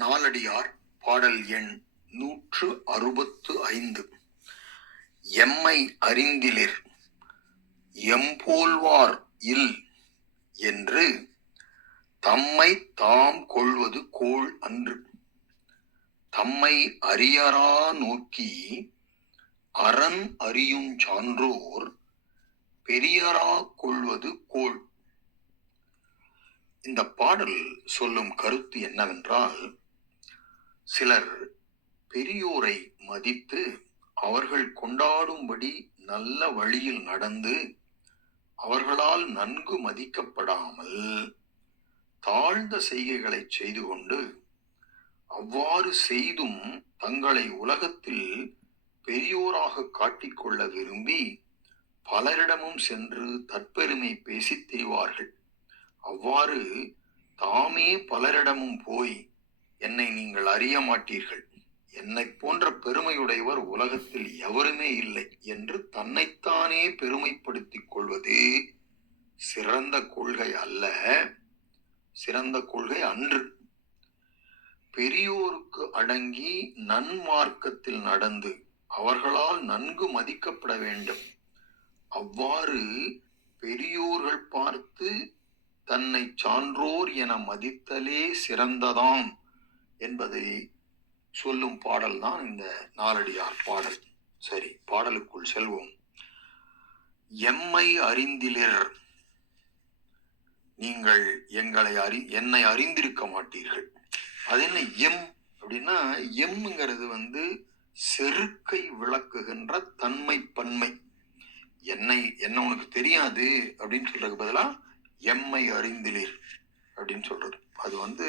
நாலடியார் பாடல் எண் 165. எம்மை அறிந்திலிர் எம்போல்வார் இல் என்று தம்மை தாம் கொள்வது கோள் அன்று. தம்மை அறியரா நோக்கி அரண் அறியும் சான்றோர் பெரியரா கொள்வது கோள். இந்த பாடல் சொல்லும் கருத்து என்னவென்றால், சிலர் பெரியோரை மதித்து அவர்கள் கொண்டாடும்படி நல்ல வழியில் நடந்து அவர்களால் நன்கு மதிக்கப்படாமல் தாழ்ந்த செய்கைகளை செய்து கொண்டு, அவ்வாறு செய்தும் தங்களை உலகத்தில் பெரியோராக காட்டிக்கொள்ள விரும்பி பலரிடமும் சென்று தற்பெருமை பேசித் திரிவார்கள். அவ்வாறு தாமே பலரிடமும் போய், என்னை நீங்கள் அறிய மாட்டீர்கள், என்னை போன்ற பெருமையுடையவர் உலகத்தில் எவருமே இல்லை என்று தன்னைத்தானே பெருமைப்படுத்திக் கொள்வது சிறந்த கொள்கை அல்ல, சிறந்த கொள்கை அன்று. பெரியோருக்கு அடங்கி நன்மார்க்கத்தில் நடந்து அவர்களால் நன்கு மதிக்கப்பட வேண்டும். அவ்வாறு பெரியோர்கள் பார்த்து தன்னை சான்றோர் என மதித்தலே சிறந்ததாம் என்பதை சொல்லும் பாடல் தான் இந்த நாலடியார் பாடல். சரி, பாடலுக்குள் செல்வோம். எம்மை அறிந்திலிர், நீங்கள் என்னை அறிந்திருக்க மாட்டீர்கள். அது என்ன எம் அப்படின்னா, எம்ங்கிறது செருக்கை விளக்குகின்ற தன்மை பன்மை. என்ன உனக்கு தெரியாது அப்படின்னு சொல்றதுக்கு பதிலா எம்மை அறிந்திலிர் அப்படின்னு சொல்றது. அது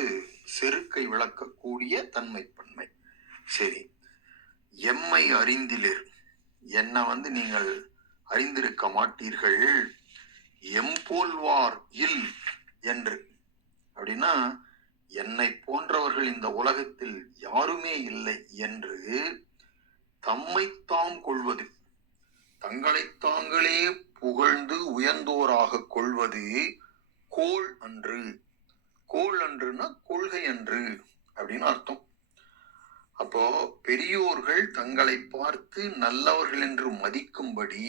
செருக்கை விளக்கக்கூடிய தன்மை பன்மை. சரி, எம்மை அறிந்திலிர், என்ன நீங்கள் அறிந்திருக்க மாட்டீர்கள். எம்போல்வார் இல் என்று அப்படின்னா, என்னை போன்றவர்கள் இந்த உலகத்தில் யாருமே இல்லை என்று தம்மைத்தாம் கொள்வது, தங்களை தாங்களே புகழ்ந்து உயர்ந்தோராக கொள்வது கோள் அன்று. கோள் அன்றுனா கொள்கை அன்று அப்படின்னு அர்த்தம். அப்போ பெரியோர்கள் தங்களை பார்த்து நல்லவர்கள் என்று மதிக்கும்படி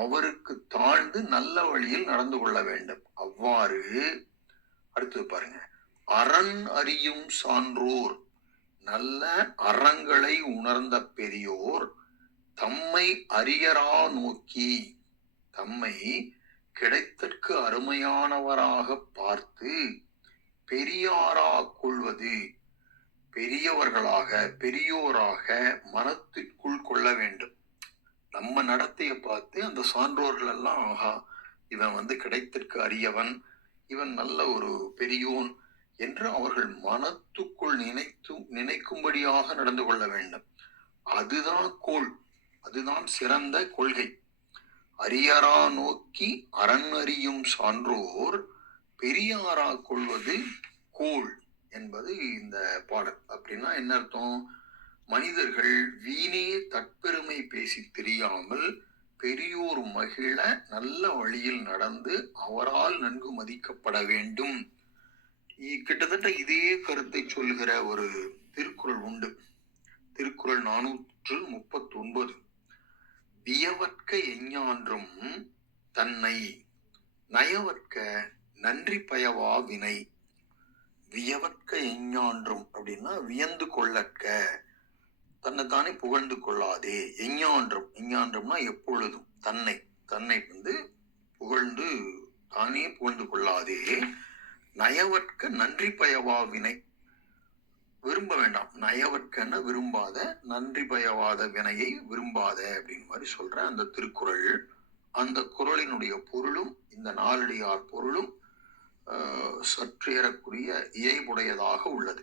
அவருக்கு தாழ்ந்து நல்ல வழியில் நடந்து கொள்ள வேண்டும். அவ்வாறு அடுத்து பாருங்க, அரண் அறியும் சான்றோர், நல்ல அறங்களை உணர்ந்த பெரியோர் தம்மை அறியரா நோக்கி, தம்மை கிடைத்தற்கு அருமையானவராக பார்த்து பெரியாரா கொள்வது, பெரியவர்களாக பெரியோராக மனத்திற்குள் கொள்ள வேண்டும். நம்ம நடத்தையை பார்த்து அந்த சான்றோர்கள் எல்லாம், ஆஹா, இவன் கிடைத்தற்கு அரியவன், இவன் நல்ல ஒரு பெரியோன் என்று அவர்கள் மனத்துக்குள் நினைக்கும்படியாக நடந்து கொள்ள வேண்டும். அதுதான் கோள், அதுதான் சிறந்த கொள்கை. அரியரா நோக்கி அரண் அறியும் சான்றோர் பெரியாரா கொள்வது கோள் என்பது இந்த பாடல். அப்படின்னா என்ன அர்த்தம்? மனிதர்கள் வீணே தற்பெருமை பேசி தெரியாமல் பெரியோர் மகிழ நல்ல வழியில் நடந்து அவரால் நன்கு மதிக்கப்பட வேண்டும். கிட்டத்தட்ட இதே கருத்தை சொல்கிற ஒரு திருக்குறள் உண்டு. திருக்குறள் 439. வியவற்க எஞ்ஞான்றும் தன்னை நயவற்க நன்றி பயவா வினை. வியவற்க எஞ்ஞான்றும் அப்படின்னா வியந்து கொள்ளற்க, தன்னைத்தானே புகழ்ந்து கொள்ளாதே. எஞ்ஞான்றும்னா எப்பொழுதும் தன்னை புகழ்ந்து தானே புகழ்ந்து கொள்ளாதே. நயவற்க நன்றி பயவா வினை, விரும்ப வேண்டாம். நயவற்கன விரும்பாத, நன்றி பயவாத வினையை விரும்பாத அப்படின்னு மாதிரி சொல்ற அந்த திருக்குறள். அந்த குறளினுடைய பொருளும் இந்த நாலடியார் பொருளும் சற்றேறக்குரிய இயைபுடையதாக உள்ளது.